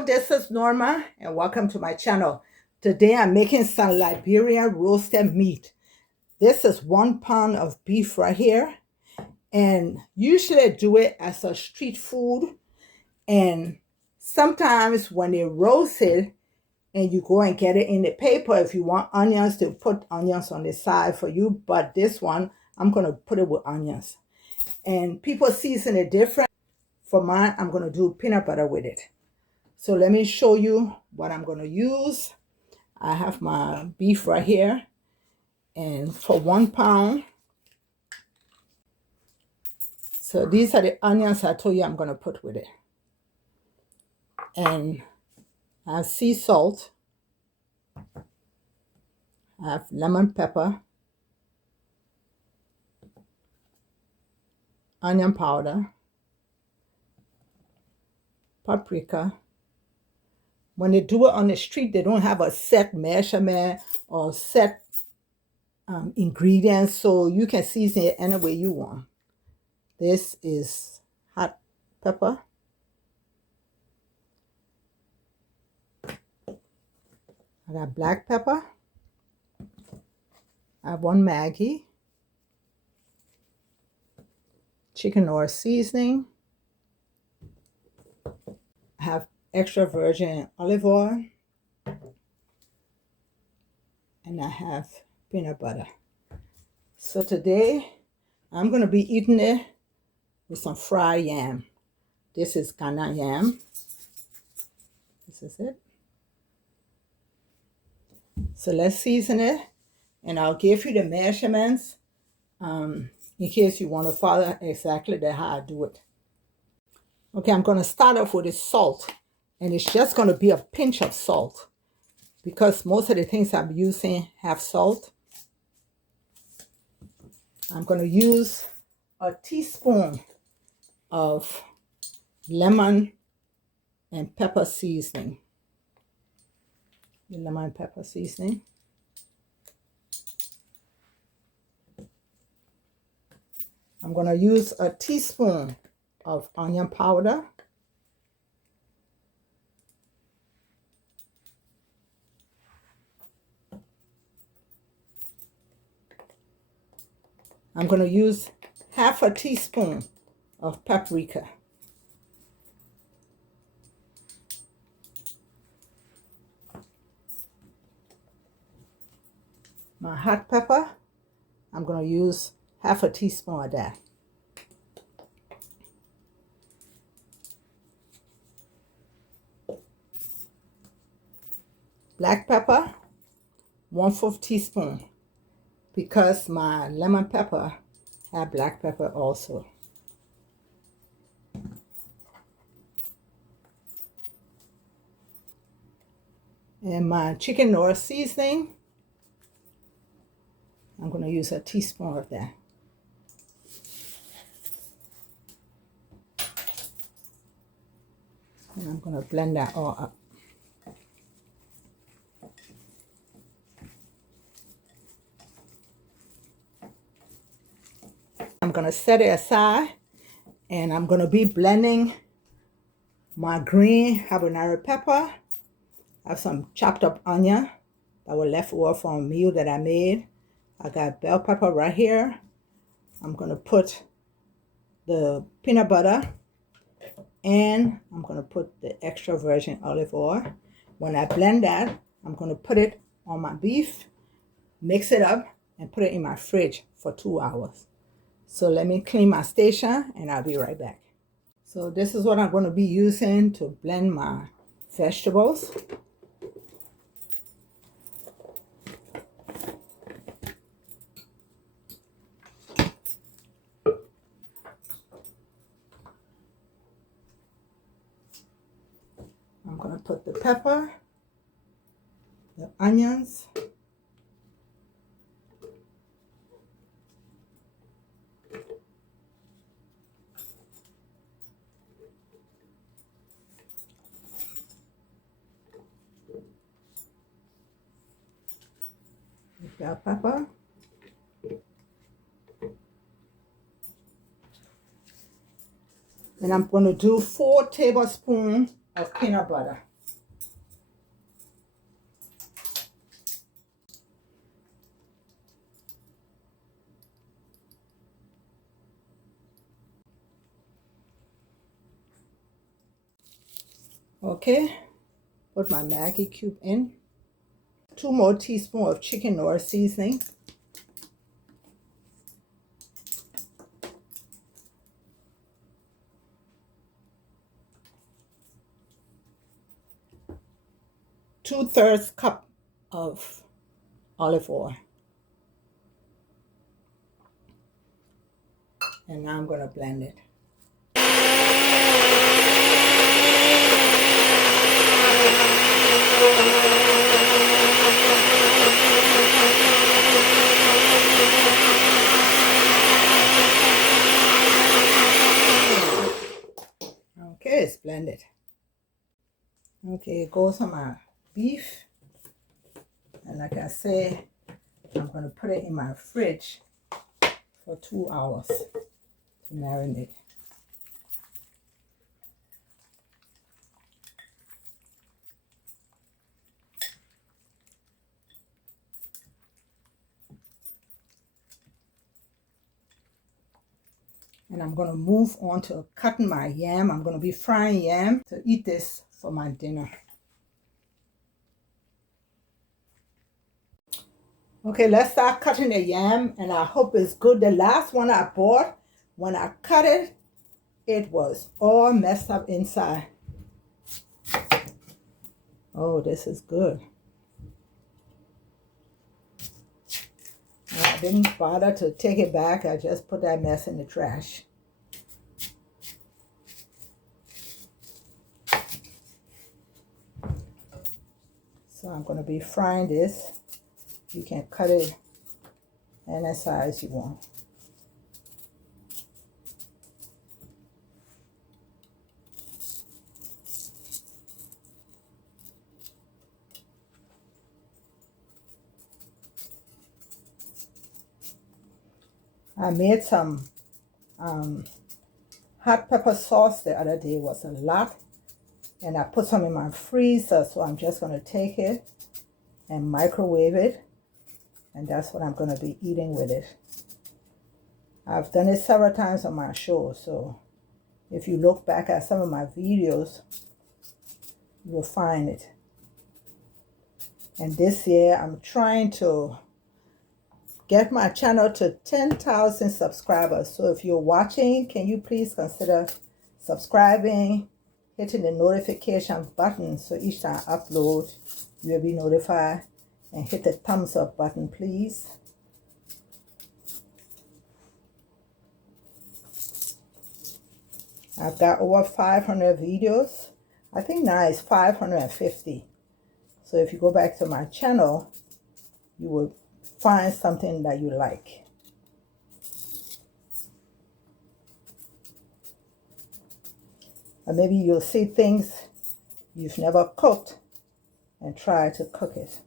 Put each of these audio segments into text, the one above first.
Hello, this is Norma and welcome to my channel. Today I'm making some Liberian roasted meat. This is 1 pound of beef right here, and usually I do it as a street food, and sometimes when they roast it and you go and get it in the paper, if you want onions, they put onions on the side for you, but this one I'm going to put it with onions, and people season it different. For mine, I'm going to do peanut butter with it. So let me show you what I'm going to use. I have my beef right here, and for 1 pound, so these are the onions I told you I'm going to put with it. And I have sea salt, I have lemon pepper, onion powder, paprika. When they do it on the street, they don't have a set measurement or set ingredients, so you can season it any way you want. This is hot pepper. I got black pepper. I have 1 Maggi. Chicken oil seasoning. I have extra virgin olive oil. And I have peanut butter. So today, I'm going to be eating it with some fried yam. This is Ghana yam. This is it. So let's season it, and I'll give you the measurements in case you want to follow exactly how I do it. Okay, I'm going to start off with the salt, and it's just going to be a pinch of salt because most of the things I'm using have salt. I'm going to use a teaspoon of lemon and pepper seasoning. The lemon and pepper seasoning. I'm going to use a teaspoon of onion powder. I'm going to use half a teaspoon of paprika. My hot pepper, I'm going to use half a teaspoon of that. Black pepper, 1/4 teaspoon, because my lemon pepper have black pepper also. And my chicken oil seasoning, I'm going to use a teaspoon of that. And I'm going to blend that all up. I'm going to set it aside, and I'm going to be blending my green habanero pepper. I have some chopped up onion that were left over from a meal that I made. I got bell pepper right here. I'm going to put the peanut butter, and I'm going to put the extra virgin olive oil. When I blend that, I'm going to put it on my beef, mix it up, and put it in my fridge for 2 hours. So let me clean my station, and I'll be right back. So this is what I'm going to be using to blend my vegetables. I'm going to put the pepper, the onions, the bell pepper, and I'm going to do 4 tablespoons of peanut butter. Okay, put my Maggi cube in. 2 more teaspoons of chicken Knorr seasoning. Two-thirds cup of olive oil. And now I'm going to blend it. Okay, it's blended. Okay, it goes on my beef. And like I said, I'm going to put it in my fridge for 2 hours to marinate. And I'm going to move on to cutting my yam. I'm going to be frying yam to eat this for my dinner. Okay, let's start cutting the yam, and I hope it's good. The last one I bought, when I cut it, it was all messed up inside. Oh, this is good. I didn't bother to take it back. I just put that mess in the trash. So I'm going to be frying this. You can cut it any size you want. I made some hot pepper sauce the other day. It was a lot. And I put some in my freezer, so I'm just going to take it and microwave it. And that's what I'm going to be eating with it. I've done it several times on my show, so if you look back at some of my videos, you'll find it. And this year, I'm trying to get my channel to 10,000 subscribers. So if you're watching, can you please consider subscribing, hitting the notification button so each time I upload, you'll be notified, and hit the thumbs up button, please. I've got over 500 videos. I think now it's 550. So if you go back to my channel, you will find something that you like. Or maybe you'll see things you've never cooked and try to cook it.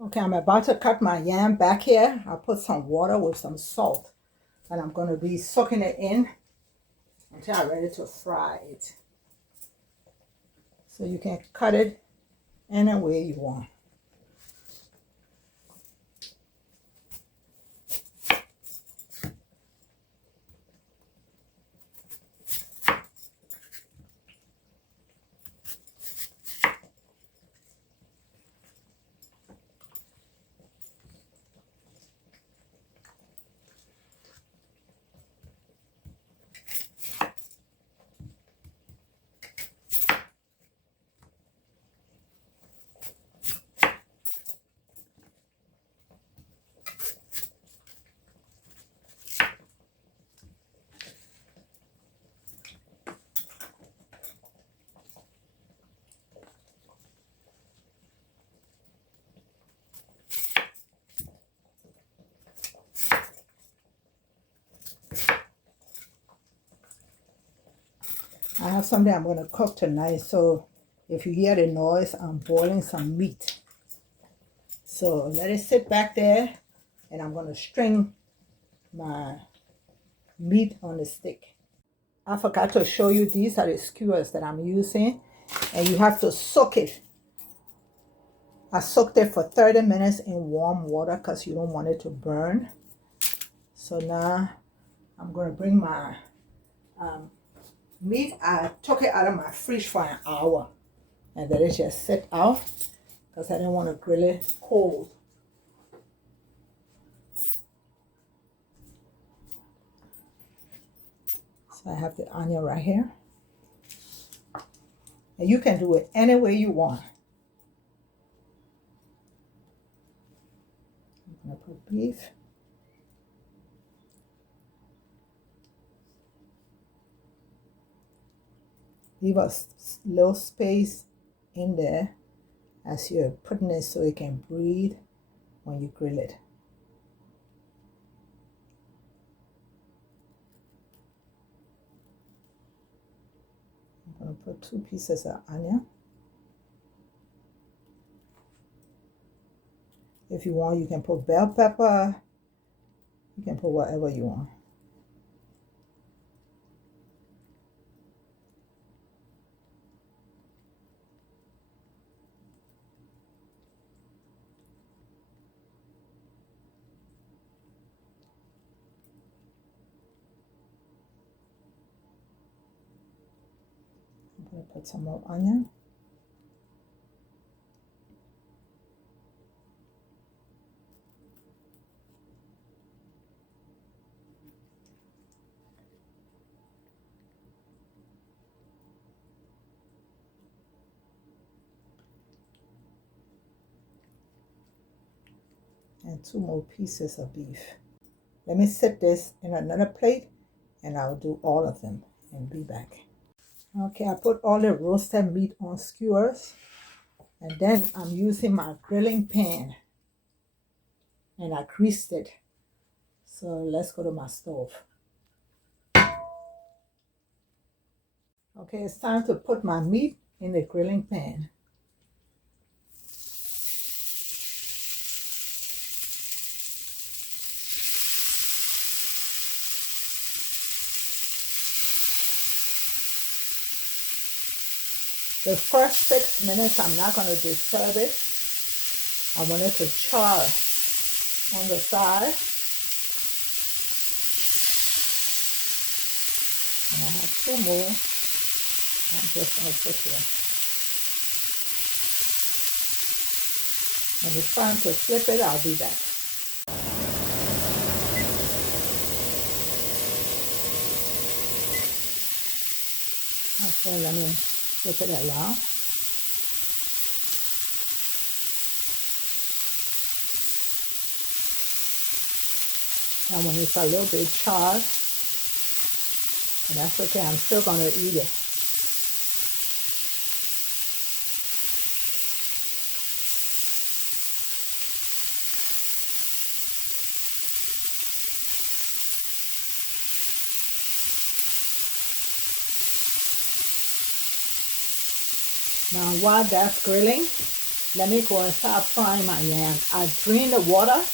Okay, I'm about to cut my yam back here. I put some water with some salt, and I'm going to be soaking it in until I'm ready to fry it. So you can cut it any way you want. I have something I'm going to cook tonight, so if you hear the noise, I'm boiling some meat. So let it sit back there, and I'm going to string my meat on the stick. I forgot to show you, these are the skewers that I'm using. And you have to soak it. I soaked it for 30 minutes in warm water because you don't want it to burn. So now I'm going to bring my meat. I took it out of my fridge for an hour and let it just sit out because I didn't want to grill it cold. So I have the onion right here. And you can do it any way you want. I'm going to put beef. Leave a little space in there as you're putting it so it can breathe when you grill it. I'm going to put 2 pieces of onion. If you want, you can put bell pepper. You can put whatever you want. I'm going to put some more onion. And 2 more pieces of beef. Let me set this in another plate and I'll do all of them and be back. Okay, I put all the roasted meat on skewers and then I'm using my grilling pan and I greased it. So let's go to my stove. Okay, it's time to put my meat in the grilling pan. The first 6 minutes, I'm not going to disturb it. I want it to char on the side. And I have 2 more. I'm just going to put here. When it's time to flip it, I'll be back. Okay, let me flip it around. And when it's a little bit charred, and that's okay, I'm still going to eat it. Now while that's grilling, let me go and start frying my yam. I drain the water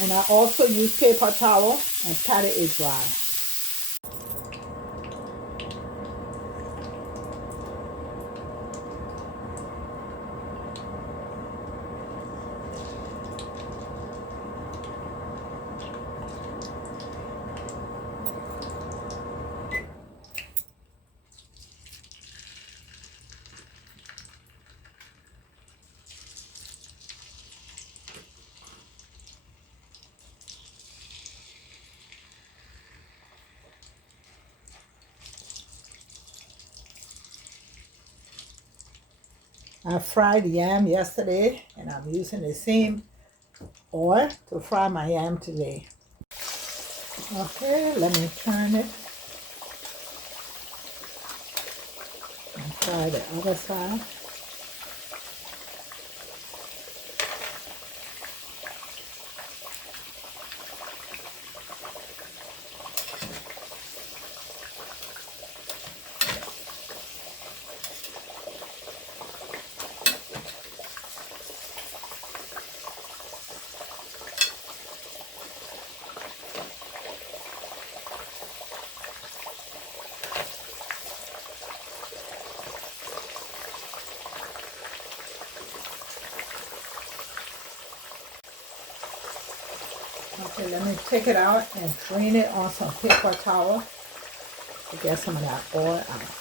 and I also use paper towel and patted it dry. I fried yam yesterday and I'm using the same oil to fry my yam today. Okay, let me turn it and fry the other side. Okay, let me take it out and drain it on some paper towel to get some of that oil out.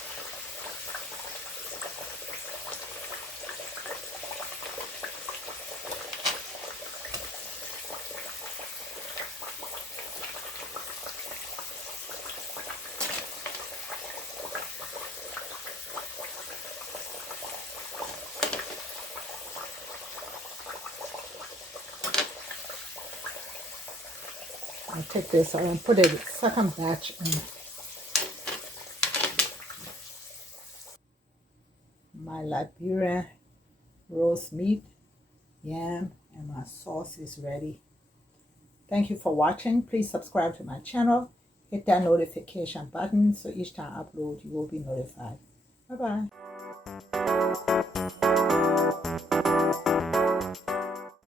I'll take this out and put a second batch in. My Liberian roast meat, yam, and my sauce is ready. Thank you for watching. Please subscribe to my channel. Hit that notification button so each time I upload you will be notified. Bye-bye.